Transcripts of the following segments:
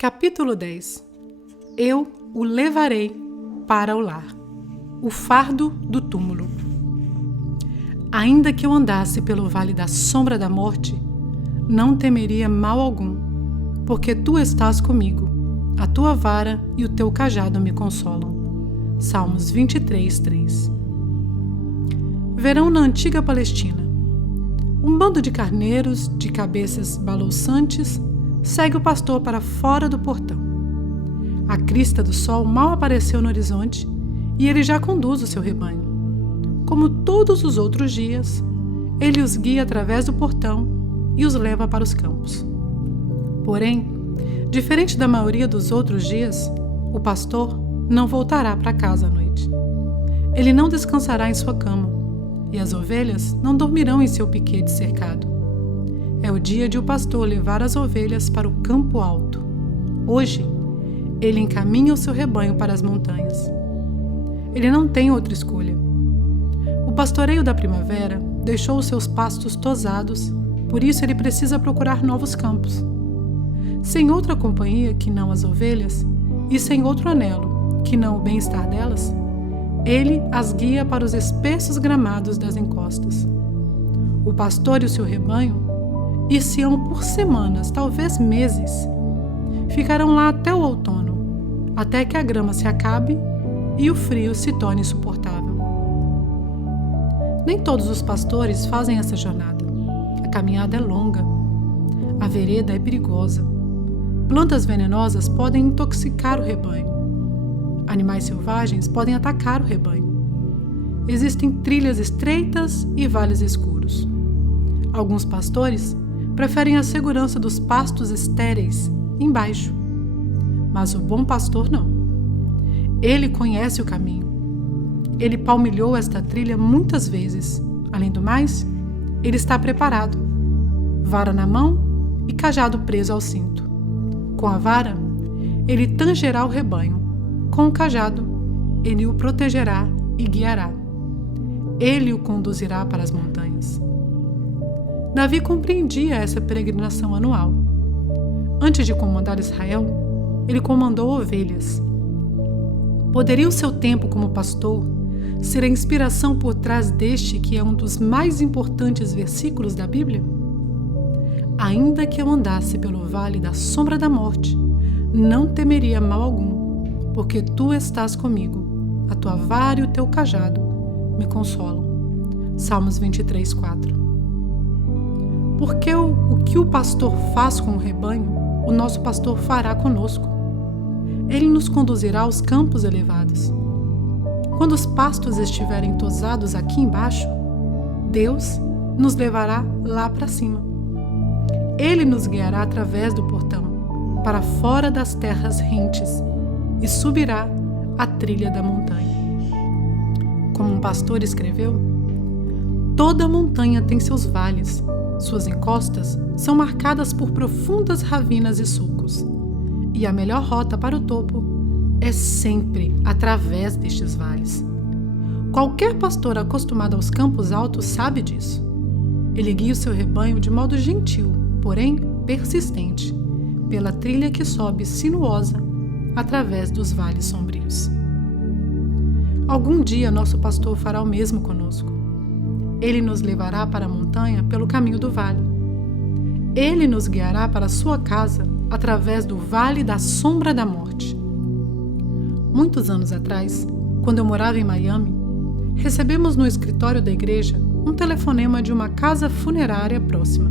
Capítulo 10. Eu o levarei para o lar. O fardo do túmulo. Ainda que eu andasse pelo vale da sombra da morte, não temeria mal algum, porque tu estás comigo, a tua vara e o teu cajado me consolam. Salmos 23, 3. Verão na antiga Palestina. Um bando de carneiros, de cabeças balouçantes, segue o pastor para fora do portão. A crista do sol mal apareceu no horizonte e ele já conduz o seu rebanho. Como todos os outros dias, ele os guia através do portão e os leva para os campos. Porém, diferente da maioria dos outros dias, o pastor não voltará para casa à noite. Ele não descansará em sua cama e as ovelhas não dormirão em seu piquete cercado. É o dia de o pastor levar as ovelhas para o campo alto. Hoje, ele encaminha o seu rebanho para as montanhas. Ele não tem outra escolha. O pastoreio da primavera deixou os seus pastos tosados, por isso ele precisa procurar novos campos. Sem outra companhia que não as ovelhas, e sem outro anelo que não o bem-estar delas, ele as guia para os espessos gramados das encostas. O pastor e o seu rebanho ir-se-ão por semanas, talvez meses. Ficarão lá até o outono, até que a grama se acabe e o frio se torne insuportável. Nem todos os pastores fazem essa jornada. A caminhada é longa. A vereda é perigosa. Plantas venenosas podem intoxicar o rebanho. Animais selvagens podem atacar o rebanho. Existem trilhas estreitas e vales escuros. Alguns pastores preferem a segurança dos pastos estéreis embaixo. Mas o bom pastor não. Ele conhece o caminho. Ele palmilhou esta trilha muitas vezes. Além do mais, ele está preparado. Vara na mão e cajado preso ao cinto. Com a vara, ele tangerá o rebanho. Com o cajado, ele o protegerá e guiará. Ele o conduzirá para as montanhas. Davi compreendia essa peregrinação anual. Antes de comandar Israel, ele comandou ovelhas. Poderia o seu tempo como pastor ser a inspiração por trás deste que é um dos mais importantes versículos da Bíblia? Ainda que eu andasse pelo vale da sombra da morte, não temeria mal algum, porque tu estás comigo, a tua vara e o teu cajado me consolam. Salmos 23, 4. Porque o que o pastor faz com o rebanho, o nosso pastor fará conosco. Ele nos conduzirá aos campos elevados. Quando os pastos estiverem tosados aqui embaixo, Deus nos levará lá para cima. Ele nos guiará através do portão, para fora das terras rentes, e subirá a trilha da montanha. Como um pastor escreveu, toda montanha tem seus vales. Suas encostas são marcadas por profundas ravinas e sulcos, e a melhor rota para o topo é sempre através destes vales. Qualquer pastor acostumado aos campos altos sabe disso. Ele guia o seu rebanho de modo gentil, porém persistente, pela trilha que sobe sinuosa através dos vales sombrios. Algum dia nosso pastor fará o mesmo conosco. Ele nos levará para a montanha pelo caminho do vale. Ele nos guiará para a sua casa através do vale da sombra da morte. Muitos anos atrás, quando eu morava em Miami, recebemos no escritório da igreja um telefonema de uma casa funerária próxima.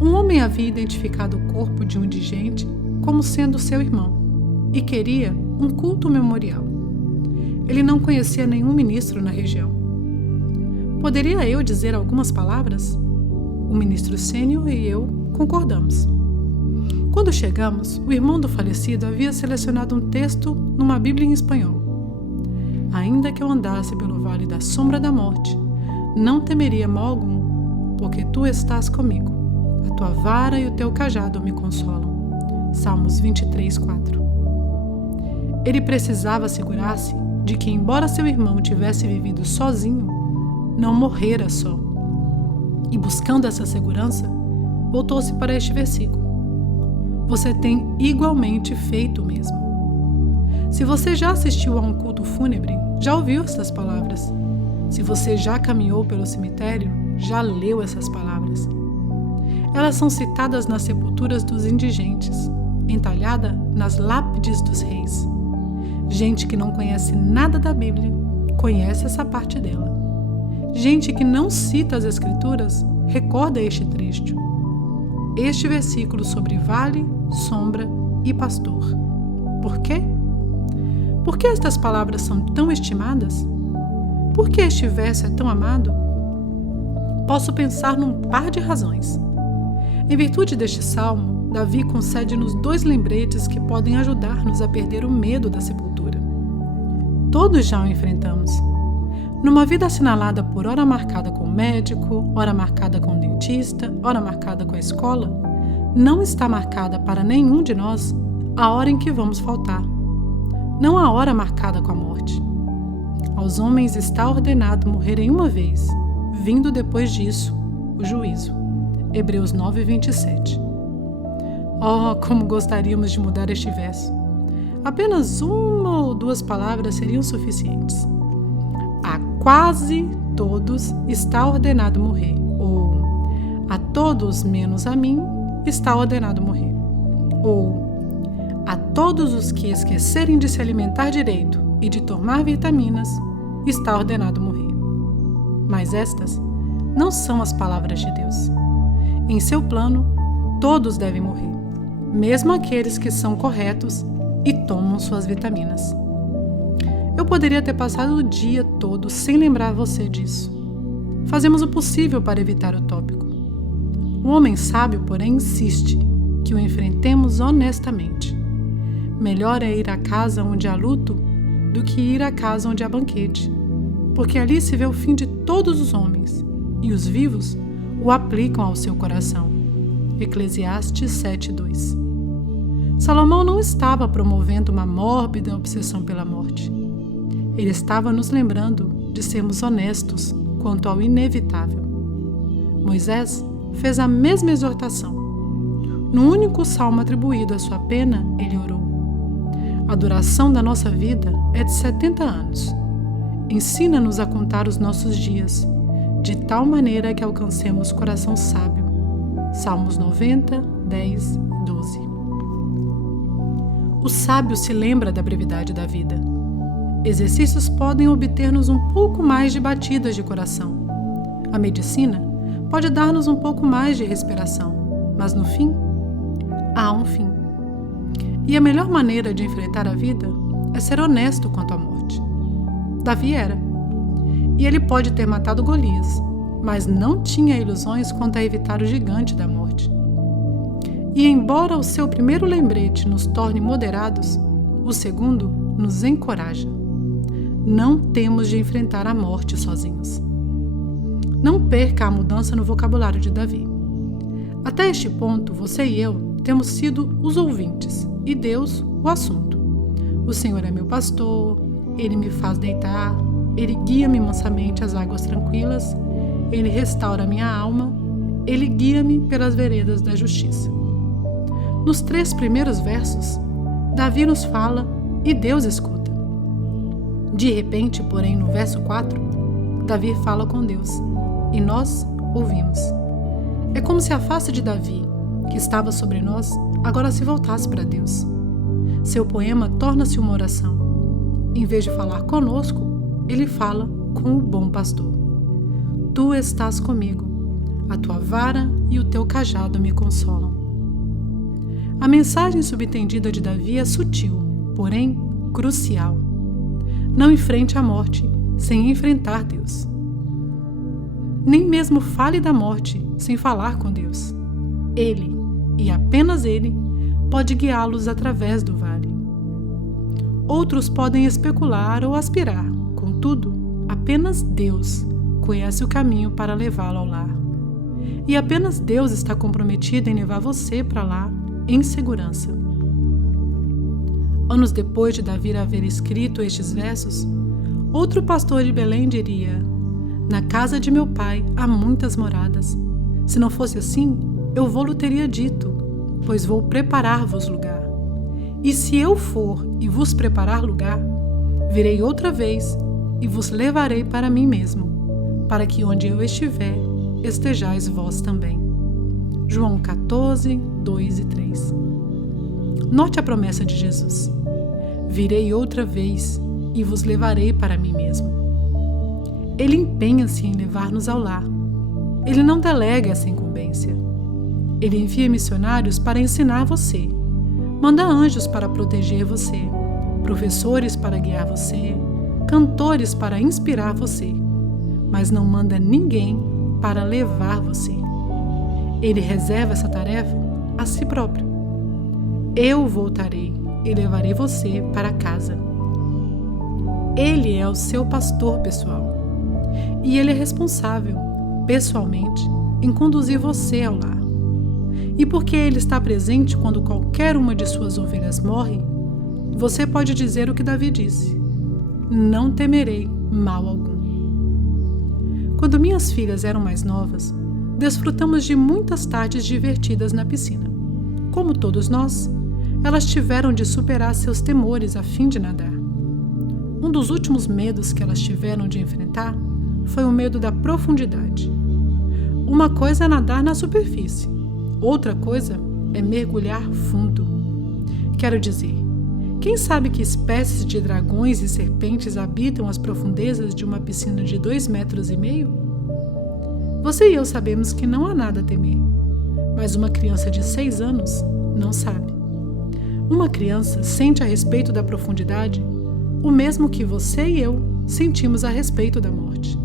Um homem havia identificado o corpo de um indigente como sendo seu irmão e queria um culto memorial. Ele não conhecia nenhum ministro na região. Poderia eu dizer algumas palavras? O ministro sênior e eu concordamos. Quando chegamos, o irmão do falecido havia selecionado um texto numa Bíblia em espanhol. Ainda que eu andasse pelo vale da sombra da morte, não temeria mal algum, porque tu estás comigo. A tua vara e o teu cajado me consolam. Salmos 23, 4. Ele precisava assegurar-se de que, embora seu irmão tivesse vivido sozinho, não morrera só. E buscando essa segurança, voltou-se para este versículo. você tem igualmente feito o mesmo. Se você já assistiu a um culto fúnebre, já ouviu essas palavras. Se você já caminhou pelo cemitério, já leu essas palavras. Elas são citadas nas sepulturas dos indigentes, entalhada nas lápides dos reis. Gente que não conhece nada da Bíblia, conhece essa parte dela. Gente que não cita as Escrituras, recorda este trecho. Este versículo sobre vale, sombra e pastor. Por quê? Por que estas palavras são tão estimadas? Por que este verso é tão amado? Posso pensar num par de razões. Em virtude deste salmo, Davi concede-nos 2 lembretes que podem ajudar-nos a perder o medo da sepultura. Todos já o enfrentamos. Numa vida assinalada por hora marcada com o médico, hora marcada com o dentista, hora marcada com a escola, não está marcada para nenhum de nós a hora em que vamos faltar. Não a hora marcada com a morte. Aos homens está ordenado morrerem uma vez, vindo depois disso o juízo. Hebreus 9:27. Oh, como gostaríamos de mudar este verso. Apenas 1 ou 2 palavras seriam suficientes. A quase todos está ordenado morrer, ou a todos menos a mim está ordenado morrer, ou a todos os que esquecerem de se alimentar direito e de tomar vitaminas está ordenado morrer. Mas estas não são as palavras de Deus. Em seu plano, todos devem morrer, mesmo aqueles que são corretos e tomam suas vitaminas. Eu poderia ter passado o dia todo sem lembrar você disso. Fazemos o possível para evitar o tópico. O homem sábio, porém, insiste que o enfrentemos honestamente. Melhor é ir à casa onde há luto do que ir à casa onde há banquete, porque ali se vê o fim de todos os homens, e os vivos o aplicam ao seu coração. Eclesiastes 7:2. Salomão não estava promovendo uma mórbida obsessão pela morte. Ele estava nos lembrando de sermos honestos quanto ao inevitável. Moisés fez a mesma exortação. No único salmo atribuído à sua pena, ele orou: a duração da nossa vida é de 70 anos. Ensina-nos a contar os nossos dias, de tal maneira que alcancemos coração sábio. Salmos 90, 10 e 12. O sábio se lembra da brevidade da vida. Exercícios podem obter-nos um pouco mais de batidas de coração. A medicina pode dar-nos um pouco mais de respiração, mas no fim, há um fim. E a melhor maneira de enfrentar a vida é ser honesto quanto à morte. Davi era. E ele pode ter matado Golias, mas não tinha ilusões quanto a evitar o gigante da morte. E embora o seu primeiro lembrete nos torne moderados, o segundo nos encoraja. Não temos de enfrentar a morte sozinhos. Não perca a mudança no vocabulário de Davi. Até este ponto, você e eu temos sido os ouvintes e Deus o assunto. O Senhor é meu pastor, Ele me faz deitar, Ele guia-me mansamente às águas tranquilas, Ele restaura minha alma, Ele guia-me pelas veredas da justiça. Nos 3 primeiros versos, Davi nos fala e Deus escuta. De repente, porém, no verso 4, Davi fala com Deus e nós ouvimos. É como se a face de Davi, que estava sobre nós, agora se voltasse para Deus. Seu poema torna-se uma oração. Em vez de falar conosco, ele fala com o bom pastor. Tu estás comigo, a tua vara e o teu cajado me consolam. A mensagem subentendida de Davi é sutil, porém crucial. Não enfrente a morte sem enfrentar Deus. Nem mesmo fale da morte sem falar com Deus. Ele, e apenas Ele, pode guiá-los através do vale. Outros podem especular ou aspirar, contudo, apenas Deus conhece o caminho para levá-lo ao lar. E apenas Deus está comprometido em levar você para lá em segurança. Anos depois de Davi haver escrito estes versos, outro pastor de Belém diria: na casa de meu pai há muitas moradas. Se não fosse assim, eu vou-lhe teria dito: pois vou preparar-vos lugar. E se eu for e vos preparar lugar, virei outra vez e vos levarei para mim mesmo, para que onde eu estiver, estejais vós também. João 14, 2 e 3. Note a promessa de Jesus. Virei outra vez e vos levarei para mim mesmo. Ele empenha-se em levar-nos ao lar. Ele não delega essa incumbência. Ele envia missionários para ensinar você. Manda anjos para proteger você, professores para guiar você, cantores para inspirar você, mas não manda ninguém para levar você. Ele reserva essa tarefa a si próprio. Eu voltarei e levarei você para casa. Ele é o seu pastor pessoal e ele é responsável, pessoalmente, em conduzir você ao lar. E porque ele está presente quando qualquer uma de suas ovelhas morre, você pode dizer o que Davi disse: não temerei mal algum. Quando minhas filhas eram mais novas, desfrutamos de muitas tardes divertidas na piscina. Como todos nós, elas tiveram de superar seus temores a fim de nadar. Um dos últimos medos que elas tiveram de enfrentar foi o medo da profundidade. Uma coisa é nadar na superfície, outra coisa é mergulhar fundo. Quero dizer, quem sabe que espécies de dragões e serpentes habitam as profundezas de uma piscina de 2,5 metros? Você e eu sabemos que não há nada a temer, mas uma criança de 6 anos não sabe. Uma criança sente a respeito da profundidade o mesmo que você e eu sentimos a respeito da morte.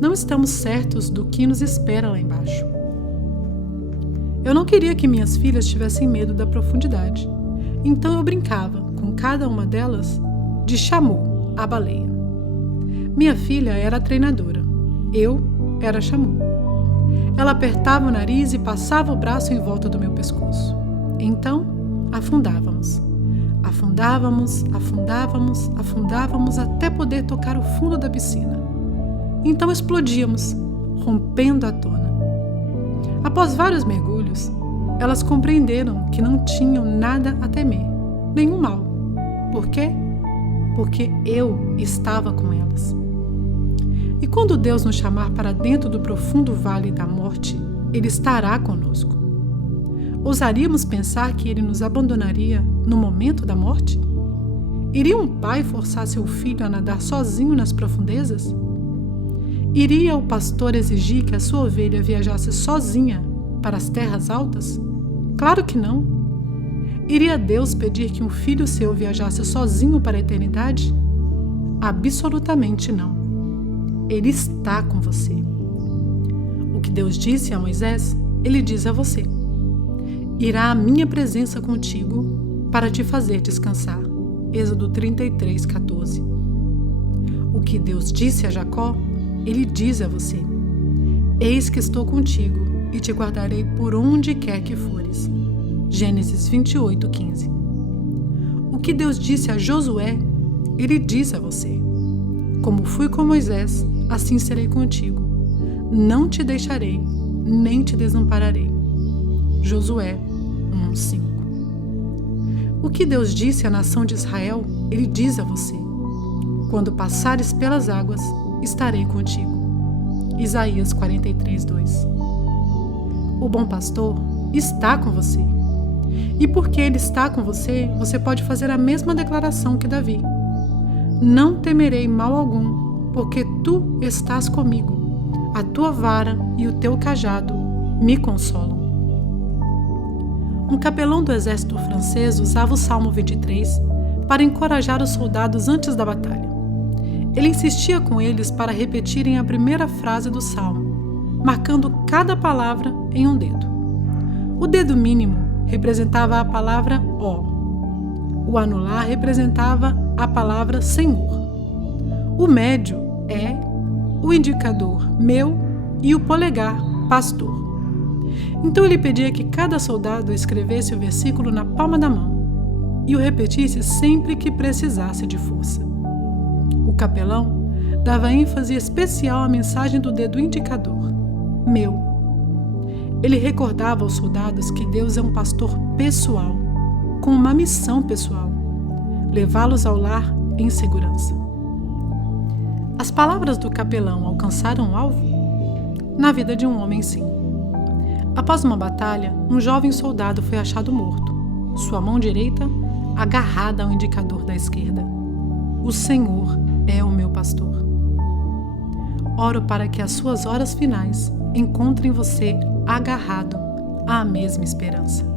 Não estamos certos do que nos espera lá embaixo. Eu não queria que minhas filhas tivessem medo da profundidade, então eu brincava com cada uma delas de Shamu, a baleia. Minha filha era a treinadora, eu era Shamu. Ela apertava o nariz e passava o braço em volta do meu pescoço. Então, afundávamos. Afundávamos até poder tocar o fundo da piscina. Então explodíamos, rompendo a tona. Após vários mergulhos, elas compreenderam que não tinham nada a temer, nenhum mal. Por quê? Porque eu estava com elas. E quando Deus nos chamar para dentro do profundo vale da morte, Ele estará conosco. Ousaríamos pensar que Ele nos abandonaria no momento da morte? Iria um pai forçar seu filho a nadar sozinho nas profundezas? Iria o pastor exigir que a sua ovelha viajasse sozinha para as terras altas? Claro que não. Iria Deus pedir que um filho seu viajasse sozinho para a eternidade? Absolutamente não. Ele está com você. O que Deus disse a Moisés, Ele diz a você: irá a minha presença contigo para te fazer descansar. Êxodo 33, 14. O que Deus disse a Jacó, Ele diz a você: eis que estou contigo e te guardarei por onde quer que fores. Gênesis 28, 15. O que Deus disse a Josué, Ele diz a você: como fui com Moisés, assim serei contigo. Não te deixarei, nem te desampararei. Josué 1:5. O que Deus disse à nação de Israel, Ele diz a você: quando passares pelas águas, estarei contigo. Isaías 43:2. O bom pastor está com você. E porque Ele está com você, você pode fazer a mesma declaração que Davi: não temerei mal algum, porque tu estás comigo. A tua vara e o teu cajado me consolam. Um capelão do exército francês usava o Salmo 23 para encorajar os soldados antes da batalha. Ele insistia com eles para repetirem a primeira frase do salmo, marcando cada palavra em um dedo. O dedo mínimo representava a palavra ó. O anular representava a palavra Senhor. O médio é, o indicador meu e o polegar pastor. Então ele pedia que cada soldado escrevesse o versículo na palma da mão e o repetisse sempre que precisasse de força. O capelão dava ênfase especial à mensagem do dedo indicador, meu. Ele recordava aos soldados que Deus é um pastor pessoal, com uma missão pessoal: levá-los ao lar em segurança. As palavras do capelão alcançaram o alvo? Na vida de um homem, sim. Após uma batalha, um jovem soldado foi achado morto, sua mão direita agarrada ao indicador da esquerda. O Senhor é o meu pastor. Oro para que as suas horas finais encontrem você agarrado à mesma esperança.